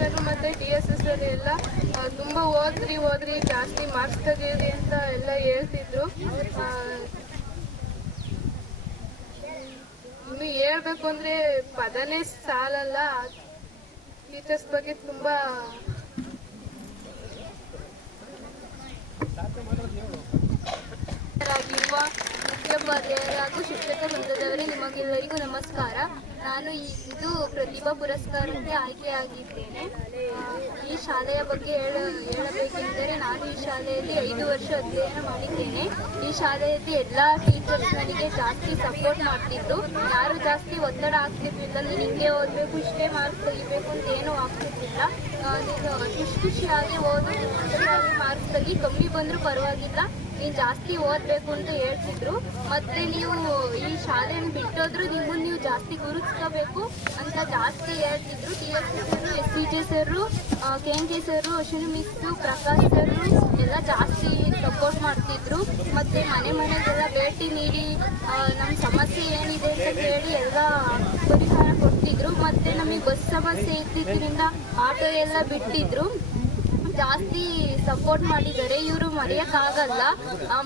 Sir ಮತ್ತೆ TSS sir ಎಲ್ಲ ತುಂಬಾ ಓದ್ರಿ ಜಾಸ್ತಿ ಮಾರ್ಕ್ಸ್ ತೆಗೀರಿ ಅಂತ ಎಲ್ಲ ಹೇಳ್ತಿದ್ರು. ಇನ್ನು ಹೇಳ್ಬೇಕು ಅಂದ್ರೆ ಪದನೇ ಸಾಲಲ್ಲ. ಟೀಚರ್ಸ್ ಬಗ್ಗೆ ತುಂಬಾ ಮುಖ್ಯೋಪಾಧ್ಯಾಯರು ಹಾಗೂ ಶಿಕ್ಷಕ ವೃಂದದವರೇ, ನಿಮಗೆಲ್ಲರಿಗೂ ನಮಸ್ಕಾರ. ನಾನು ಇದು ಪ್ರತಿಭಾ ಪುರಸ್ಕಾರಕ್ಕೆ ಆಯ್ಕೆಯಾಗಿದ್ದೇನೆ. ಈ ಶಾಲೆಯ ಬಗ್ಗೆ ಹೇಳಬೇಕೆಂದರೆ, ನಾನು ಈ ಶಾಲೆಯಲ್ಲಿ 5 ವರ್ಷ ಅಧ್ಯಯನ ಮಾಡಿದ್ದೇನೆ. ಈ ಶಾಲೆಯಲ್ಲಿ ಎಲ್ಲ ಟೀಚರ್ಸ್ ನನಗೆ ಜಾಸ್ತಿ ಸಪೋರ್ಟ್ ಮಾಡ್ತಿದ್ರು. ಯಾರು ಜಾಸ್ತಿ ಒತ್ತಡ ಆಗ್ತಿರ್ಲಿಲ್ಲ. ನೀನು ಹಿಂಗೆ ಓದಬೇಕು, ಇಷ್ಟೇ ಮಾರ್ಕ್ಸ್ ತೆಗಿಬೇಕು ಅಂತ ಏನೂ ಆಗ್ತಿರ್ಲಿಲ್ಲ. ನೀನು ಖುಷಿಯಾಗಿ ಓದು, ಮಾರ್ಕ್ಸ್ ತೆಗಿ, ಕಮ್ಮಿ ಬಂದರೂ ಪರವಾಗಿಲ್ಲ, ನೀನು ಜಾಸ್ತಿ ಓದಬೇಕು ಅಂತ ಹೇಳ್ತಿದ್ರು. ಮತ್ತೆ ನೀವು ಈ ಶಾಲೆಯನ್ನು ಬಿಟ್ಟೋದ್ರು ನಿಮ್ಮನ್ನು ನೀವು ಜಾಸ್ತಿ ಗುರುತಿಸ್ಕೋಬೇಕು ಅಂತ ಜಾಸ್ತಿ ಹೇಳ್ತಿದ್ರು. TSS ಸರು, SCJ ಸರು, KNK ಸರು, ಅಶ್ವಿನಿ ಮಿಸ್ಸು, ಪ್ರಕಾಶ್ ಸರು ಎಲ್ಲ ಜಾಸ್ತಿ ಸಪೋರ್ಟ್ ಮಾಡ್ತಿದ್ರು. ಮತ್ತು ಮನೆಗೆಲ್ಲ ಭೇಟಿ ನೀಡಿ ನಮ್ಮ ಸಮಸ್ಯೆ ಏನಿದೆ ಅಂತ ಹೇಳಿ ಎಲ್ಲ ಪರಿಹಾರ ಕೊಡ್ತಿದ್ರು. ಮತ್ತು ನಮಗೆ ಬಸ್ ಸಮಸ್ಯೆ ಇದ್ದಿದ್ದರಿಂದ ಆಟೋ ಎಲ್ಲ ಬಿಟ್ಟಿದ್ರು. ಜಾಸ್ತಿ ಸಪೋರ್ಟ್ ಮಾಡಿದ್ದಾರೆ. ಇವರು ಮರೆಯೋಕ್ಕಾಗಲ್ಲ.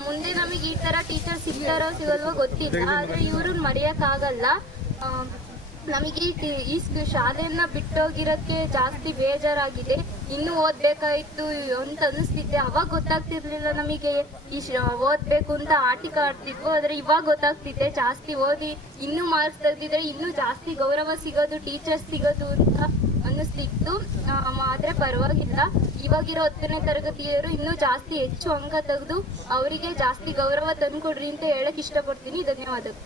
ಮುಂದೆ ನಮಗೆ ಈ ಥರ ಟೀಚರ್ ಸಿಗ್ತಾರೋ ಸಿಗಲ್ವೋ ಗೊತ್ತಿಲ್ಲ, ಆದರೆ ಇವ್ರನ್ನ ಮರೆಯೋಕ್ಕಾಗಲ್ಲ. ನಮಗೆ ಈ ಶಾಲೆಯನ್ನ ಬಿಟ್ಟೋಗಿರೋಕ್ಕೆ ಜಾಸ್ತಿ ಬೇಜಾರಾಗಿದೆ. ಇನ್ನೂ ಓದಬೇಕಾಯಿತು ಅಂತ ಅನಿಸ್ತಿದ್ದೆ. ಅವಾಗ ಗೊತ್ತಾಗ್ತಿರ್ಲಿಲ್ಲ ನಮಗೆ ಓದಬೇಕು ಅಂತ ಆಟಿಕೆ ಆಡ್ತಿದ್ವು. ಆದರೆ ಇವಾಗ ಗೊತ್ತಾಗ್ತಿದೆ, ಜಾಸ್ತಿ ಓದಿ ಇನ್ನೂ ಮಾರ್ಕ್ಸ್ ತೆಗೆದಿದ್ರೆ ಇನ್ನೂ ಜಾಸ್ತಿ ಗೌರವ ಸಿಗೋದು, ಟೀಚರ್ಸ್ ಸಿಗೋದು ಅಂತ ಅನ್ನಿಸ್ತಿತ್ತು. ಆದರೆ ಪರವಾಗಿಲ್ಲ. ಇವಾಗಿರೋ 10ನೇ ತರಗತಿಯವರು ಇನ್ನೂ ಜಾಸ್ತಿ ಹೆಚ್ಚು ಅಂಕ ತೆಗೆದು ಅವರಿಗೆ ಜಾಸ್ತಿ ಗೌರವ ತಂದುಕೊಡ್ರಿ ಅಂತ ಹೇಳಕ್ಕೆ ಇಷ್ಟಪಡ್ತೀನಿ. ಧನ್ಯವಾದಗಳು.